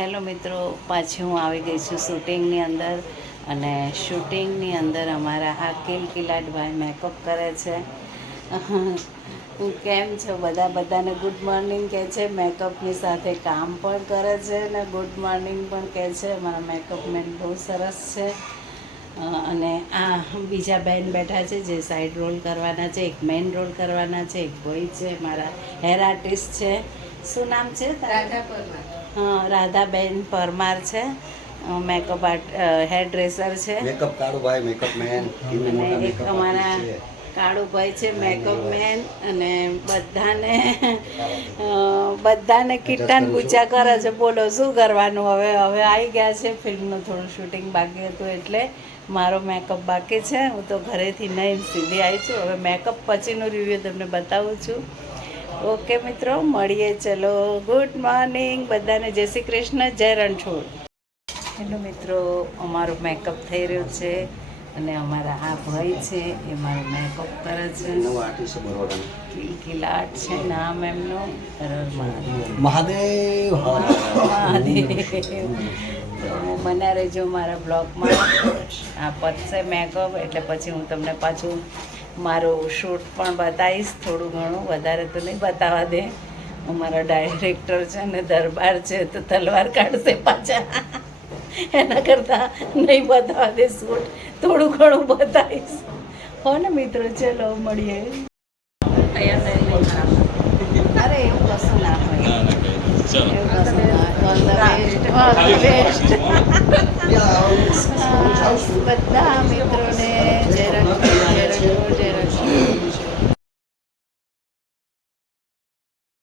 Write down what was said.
Hello મિત્રો, પાછી હું આવી ગઈ છું શૂટિંગની અંદર. અને શૂટિંગની અંદર અમારા આ કિલકિલાટભાઈ મેકઅપ કરે છે. કેમ છો બધાને ગુડ મોર્નિંગ કહે છે. મેકઅપની સાથે કામ પણ કરે છે અને ગુડ મોર્નિંગ પણ કહે છે. મારા મેકઅપ મેન બહુ સરસ છે. અને આ બીજા બેન બેઠા છે જે સાઈડ રોલ કરવાના છે, એક મેઇન રોલ કરવાના છે, એક ભાઈ છે મારા હેર આર્ટિસ્ટ છે. શું નામ છે? રાધા પરમાર. હા, રાધાબેન પરમાર છે. મેકઅપ આર્ટ હેર ડ્રેસર છે. Makeup Kalubhai makeup man. અને એક અમારા કાળુભાઈ છે મેકઅપ મેન. અને બધાને કીટાન પૂછા કરે છે. બોલો શું કરવાનું? હવે આવી ગયા છે. ફિલ્મનું થોડું શૂટિંગ બાકી હતું એટલે મારો મેકઅપ બાકી છે. હું તો ઘરેથી નહીં સીધી આવી છું. હવે મેકઅપ પછીનું રિવ્યૂ તમને બતાવું છું. ઓકે મિત્રો, મળીએ. ચલો, ગુડ મોર્નિંગ બધાને. જય શ્રી કૃષ્ણ, જય રણછોડ. હેલો મિત્રો, અમારો મેકઅપ થઈ રહ્યો છે અને અમારા આ ભાઈ છે એ મારો મેકઅપ કરે છે. નવા આર્ટિસ્ટ છે બરોડા. કિલકિલાટ છે નામ એમનું. મહાદેવ. તો બન્યા રહેજો મારા બ્લોગમાં. આ પતશે મેકઅપ એટલે પછી હું તમને પાછું મારું શૂટ પણ બતાવીશ. થોડું ઘણું, વધારે તો નહીં બતાવવા દે. અમારા ડાયરેક્ટર છે ને દરબાર છે તો તલવાર કાઢશે પાછા. એના કરતાં નહીં બતાવવા દે શૂટ. થોડું ઘણું બતાવીશ. હો ને મિત્રો, ચલો મળીએ. અરે એવું કશું ના હોય. એવું કશું ના હોય. All the best. બધા મિત્રો